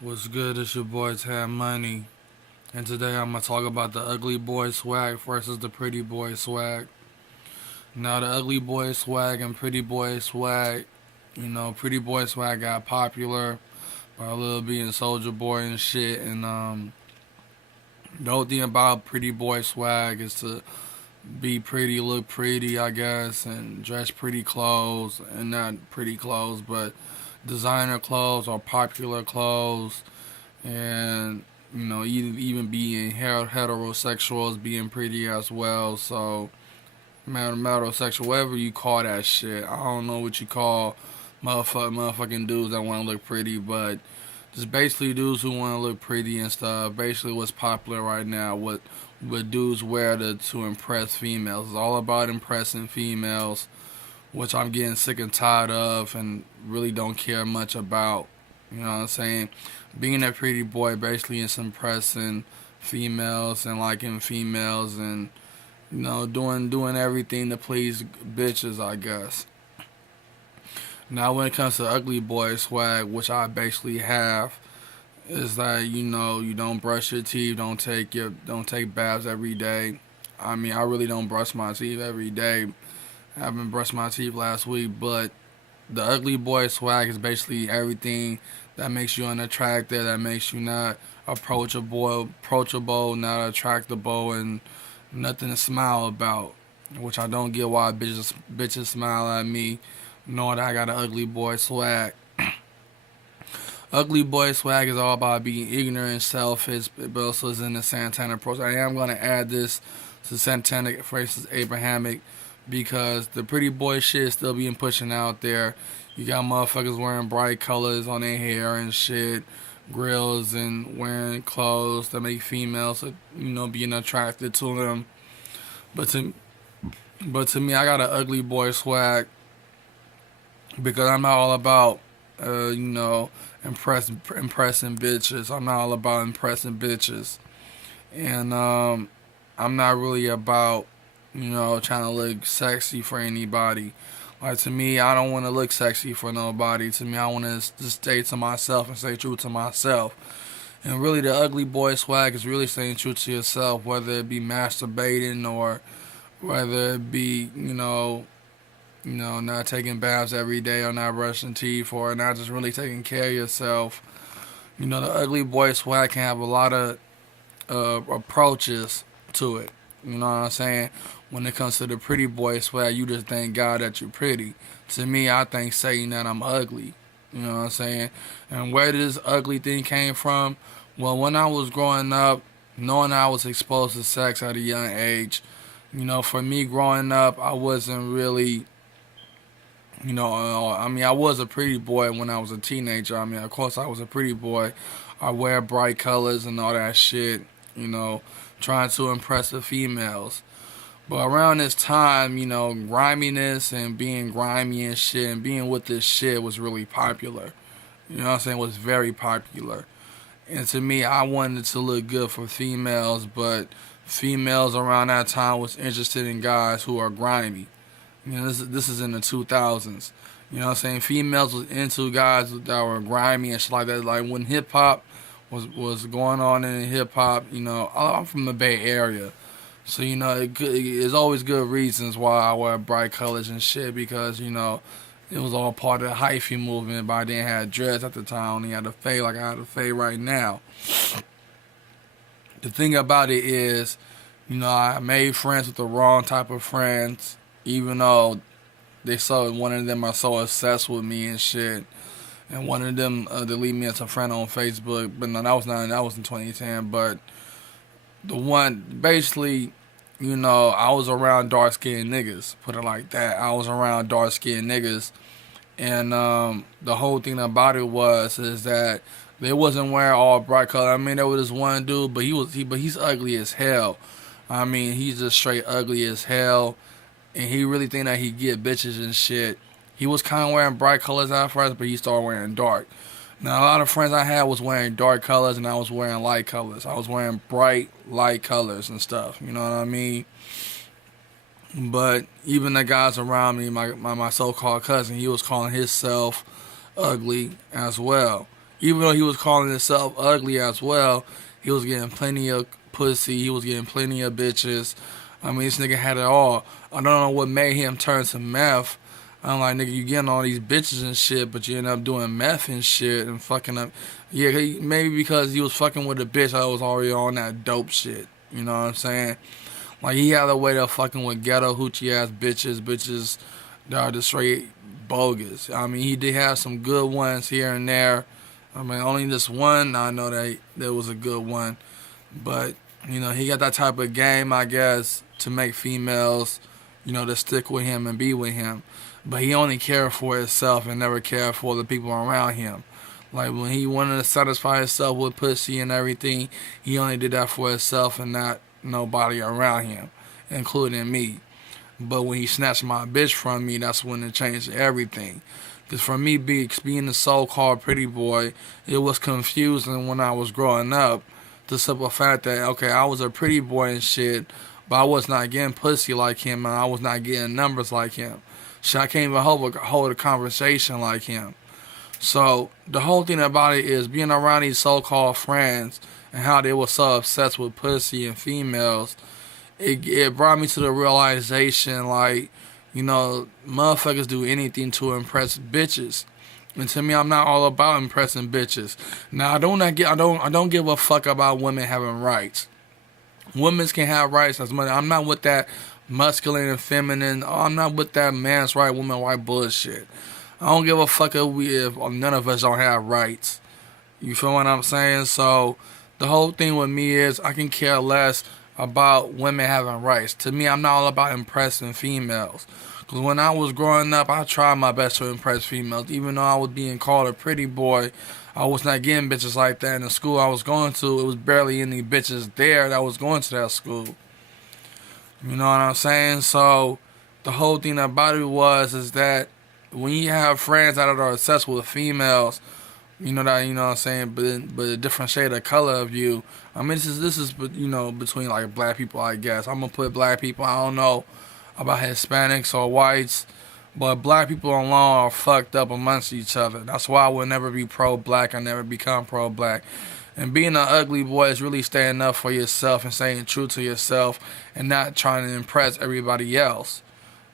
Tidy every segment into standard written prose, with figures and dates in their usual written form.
What's good? It's your boy Tam Money, and today I'm gonna talk about the ugly boy swag versus the pretty boy swag. Now, the ugly boy swag and pretty boy swag, pretty boy swag got popular by Lil B and Soldier Boy and shit. And the whole thing about pretty boy swag is to be pretty, look pretty, I guess, and dress pretty clothes, and not pretty clothes, but designer clothes or popular clothes, and even being heterosexuals being pretty as well. So heterosexual, whatever you call that shit, I don't know what you call motherfucking dudes that want to look pretty, but just basically dudes who want to look pretty and stuff. Basically, what's popular right now, what dudes wear to impress females. It's all about impressing females, which I'm getting sick and tired of, and really don't care much about. You know what I'm saying? Being a pretty boy basically is impressing females and liking females, and doing everything to please bitches, I guess. Now, when it comes to ugly boy swag, which I basically have, is that you don't brush your teeth, don't take baths every day. I mean, I really don't brush my teeth every day. I haven't brushed my teeth last week, but the ugly boy swag is basically everything that makes you unattractive, that makes you not approachable, not attractable, and nothing to smile about. Which I don't get why bitches smile at me, knowing that I got an ugly boy swag. Ugly boy swag is all about being ignorant, selfish, but also is in the Santana approach. I am going to add this to Santanic versus Abrahamic because the pretty boy shit is still being pushing out there. You got motherfuckers wearing bright colors on their hair and shit, grills, and wearing clothes that make females, being attracted to them. But to but to me, I got an ugly boy swag because I'm not all about, uh, you know, impressing bitches. I'm not all about impressing bitches, and I'm not really about, trying to look sexy for anybody. Like to me, I don't want to look sexy for nobody. To me, I want to just stay to myself and stay true to myself. And really, the ugly boy swag is really staying true to yourself, whether it be masturbating or whether it be, not taking baths every day or not brushing teeth or not just really taking care of yourself. The ugly boy swag can have a lot of approaches to it. You know what I'm saying? When it comes to the pretty boy swag, you just thank God that you're pretty. To me, I think saying that I'm ugly. You know what I'm saying? And where this ugly thing came from? Well, when I was growing up, knowing I was exposed to sex at a young age, for me growing up, I wasn't really, I mean, I was a pretty boy when I was a teenager. I mean, of course, I was a pretty boy. I wear bright colors and all that shit, you know, trying to impress the females. But around this time, griminess and being grimy and shit and being with this shit was really popular. You know what I'm saying? It was very popular. And to me, I wanted to look good for females, but females around that time was interested in guys who are grimy. This is in the 2000s. You know what I'm saying? Females was into guys that were grimy and shit like that. Like when hip hop was going on in hip hop, I'm from the Bay Area. So, there's always good reasons why I wear bright colors and shit because, it was all part of the hyphy movement, but I didn't have dreads at the time. I only had a fade like I had a fade right now. The thing about it is, I made friends with the wrong type of friends, even though one of them are so obsessed with me and shit. And one of them deleted me as a friend on Facebook, but no, that was in 2010. But the one, basically, I was around dark skinned niggas, put it like that. I was around dark skinned niggas, and the whole thing about it is that they wasn't wearing all bright color. I mean, there was this one dude, but he's ugly as hell. I mean, he's just straight ugly as hell, and he really think that he get bitches and shit. He was kind of wearing bright colors at first, but he started wearing dark. Now, a lot of friends I had was wearing dark colors, and I was wearing light colors. I was wearing bright, light colors and stuff. You know what I mean? But even the guys around me, my so-called cousin, he was calling himself ugly as well. Even though he was calling himself ugly as well, he was getting plenty of pussy. He was getting plenty of bitches. I mean, this nigga had it all. I don't know what made him turn to meth. I'm like, nigga, you getting all these bitches and shit, but you end up doing meth and shit and fucking up. Yeah, maybe because he was fucking with a bitch that was already on that dope shit. You know what I'm saying? Like, he had a way of fucking with ghetto hoochie ass bitches that are just straight bogus. I mean, he did have some good ones here and there. I mean, only this one, I know that there was a good one. But, you know, he got that type of game, I guess, to make females, you know, to stick with him and be with him. But he only cared for himself and never cared for the people around him. Like, when he wanted to satisfy himself with pussy and everything, he only did that for himself and not nobody around him, including me. But when he snatched my bitch from me, that's when it changed everything. Because for me, being the so-called pretty boy, it was confusing when I was growing up. The simple fact that, okay, I was a pretty boy and shit, but I was not getting pussy like him, and I was not getting numbers like him. Shit, I can't even hold a conversation like him. So the whole thing about it is being around these so-called friends and how they were so obsessed with pussy and females. It brought me to the realization, like, you know, motherfuckers do anything to impress bitches. And to me, I'm not all about impressing bitches. Now, I don't give a fuck about women having rights. Women can have rights as much. I'm not with that masculine and feminine. I'm not with that man's right, woman right bullshit. I don't give a fuck if none of us don't have rights. You feel what I'm saying? So the whole thing with me is I can care less about women having rights. To me, I'm not all about impressing females. Because when I was growing up, I tried my best to impress females. Even though I was being called a pretty boy, I was not getting bitches like that. In the school I was going to, it was barely any bitches there that was going to that school. You know what I'm saying? So the whole thing about it is that when you have friends that are obsessed with females, you know what I'm saying, but a different shade of color of you. I mean, this is you know, between like black people, I guess. I'm gonna put black people. I don't know about Hispanics or whites, but black people alone are fucked up amongst each other. That's why I will never be pro-black. I never become pro-black. And being an ugly boy is really standing up for yourself and staying true to yourself and not trying to impress everybody else.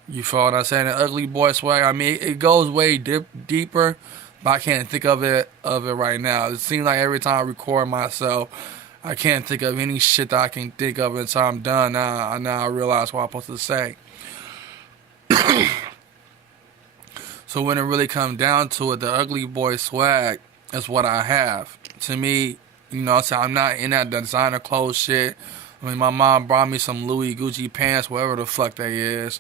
You feel what I'm saying? The ugly boy swag. I mean, it goes way deeper, but I can't think of it right now. It seems like every time I record myself, I can't think of any shit that I can think of until I'm done. Now I realize what I'm supposed to say. So when it really comes down to it, the ugly boy swag is what I have. To me, you know, so I'm not in that designer clothes shit. I mean, my mom brought me some Louis Gucci pants, whatever the fuck they is.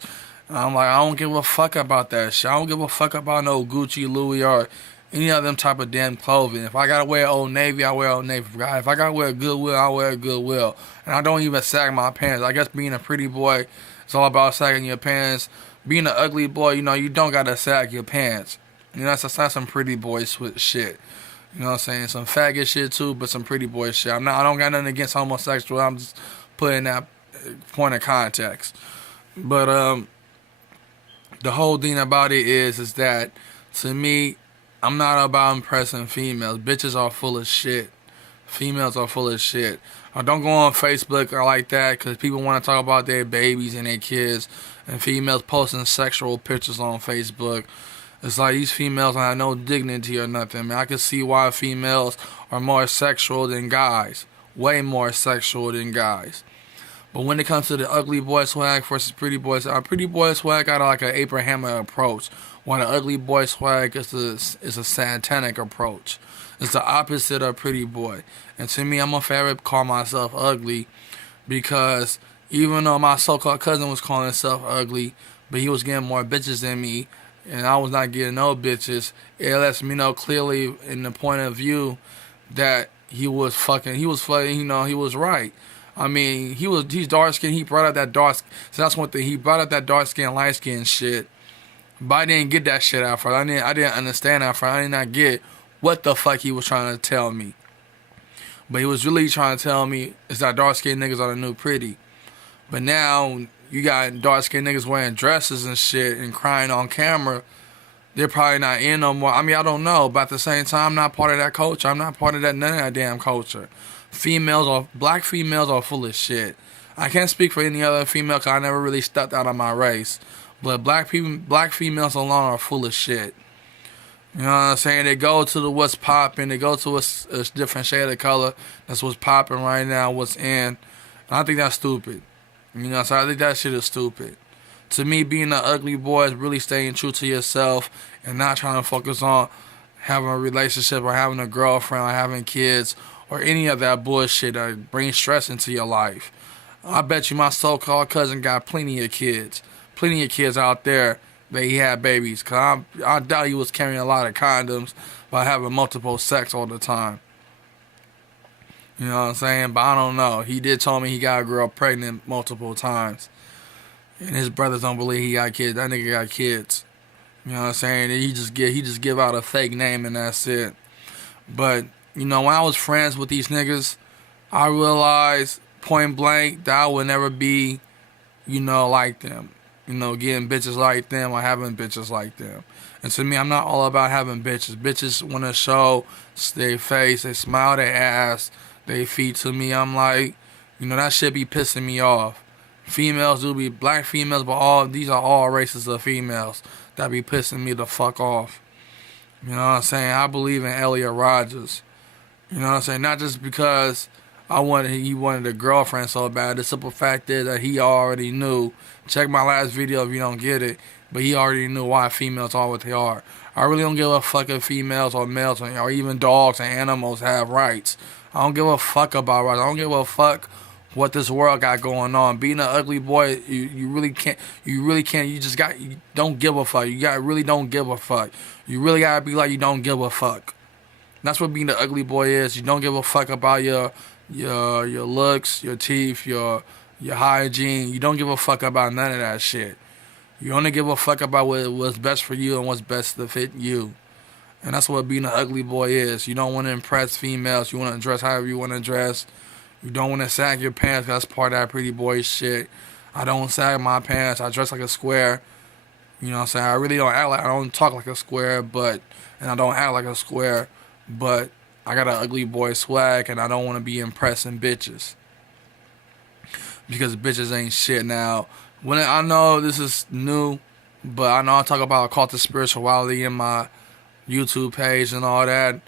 And I'm like, I don't give a fuck about that shit. I don't give a fuck about no Gucci, Louis, or any of them type of damn clothing. If I gotta wear Old Navy, I wear Old Navy. If I gotta wear Goodwill, I wear Goodwill. And I don't even sag my pants. I guess being a pretty boy, it's all about sagging your pants. Being an ugly boy, you know, you don't gotta sag your pants. You know, that's some pretty boy shit. You know what I'm saying? Some faggot shit too, but some pretty boy shit. I don't got nothing against homosexual. I'm just putting that point of context. But the whole thing about it is that to me, I'm not about impressing females. Bitches are full of shit. Females are full of shit. I don't go on Facebook or like that because people want to talk about their babies and their kids, and females posting sexual pictures on Facebook. It's like these females have no dignity or nothing. Man, I can see why females are more sexual than guys. Way more sexual than guys. But when it comes to the ugly boy swag versus pretty boy swag, pretty boy swag got like an Abrahamic approach, while the ugly boy swag is a satanic approach. It's the opposite of pretty boy. And to me, I'm gonna forever call myself ugly because even though my so-called cousin was calling himself ugly, but he was getting more bitches than me, and I was not getting no bitches, it lets me know clearly in the point of view that he was fucking, you know, he was right. I mean, he's dark skinned. He brought out that dark. So that's one thing. He brought out that dark skin, light skin shit. But I didn't get that shit out first. I didn't understand that first. I did not get what the fuck he was trying to tell me. But he was really trying to tell me is that dark skinned niggas are the new pretty. But now you got dark skinned niggas wearing dresses and shit and crying on camera. they're probably not in no more. I mean, I don't know, but at the same time, I'm not part of that culture. I'm not part of that none of that damn culture. Black females are full of shit. I can't speak for any other female because I never really stepped out of my race. But black females alone are full of shit. You know what I'm saying? They go to the what's popping. They go to a different shade of color. That's what's popping right now. What's in? And I think that's stupid. You know, so I think that shit is stupid. To me, being an ugly boy is really staying true to yourself and not trying to focus on having a relationship or having a girlfriend or having kids or any of that bullshit that brings stress into your life. I bet you my so-called cousin got plenty of kids. Plenty of kids out there that he had babies. Because I doubt he was carrying a lot of condoms by having multiple sex all the time. You know what I'm saying? But I don't know. He did tell me he got a girl pregnant multiple times. And his brothers don't believe he got kids. That nigga got kids. You know what I'm saying? He just give out a fake name and that's it. But, you know, when I was friends with these niggas, I realized point blank that I would never be, you know, like them. You know, getting bitches like them or having bitches like them. And to me, I'm not all about having bitches. Bitches want to show their face, they smile their ass, they feet. To me, I'm like, you know, that shit be pissing me off. Females do be black females, but these are all races of females that be pissing me the fuck off. You know what I'm saying? I believe in Elliot Rodgers. You know what I'm saying? Not just because he wanted a girlfriend so bad. The simple fact is that he already knew. Check my last video if you don't get it. But he already knew why females are what they are. I really don't give a fuck if females or males or even dogs and animals have rights. I don't give a fuck about rights. I don't give a fuck what this world got going on. Being an ugly boy, you really can't. You don't give a fuck. Really don't give a fuck. You really gotta be like you don't give a fuck. That's what being the ugly boy is. You don't give a fuck about your looks, your teeth, your hygiene. You don't give a fuck about none of that shit. You only give a fuck about what's best for you and what's best to fit you. And that's what being an ugly boy is. You don't want to impress females. You want to dress however you want to dress. You don't want to sag your pants. That's part of that pretty boy shit. I don't sag my pants. I dress like a square. You know what I'm saying? I really don't I don't talk like a square, and I don't act like a square, but I got an ugly boy swag, and I don't want to be impressing bitches. Because bitches ain't shit now. I know this is new, but I know I talk about occult spirituality in my YouTube page and all that,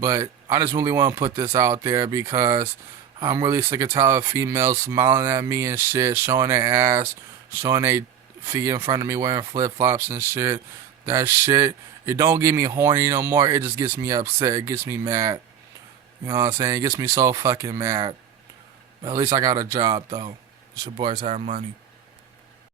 but I just really want to put this out there because I'm really sick and tired of females smiling at me and shit, showing their ass, showing their feet in front of me, wearing flip-flops and shit. That shit, it don't get me horny no more. It just gets me upset. It gets me mad. You know what I'm saying? It gets me so fucking mad. But at least I got a job, though. It's your boys have money.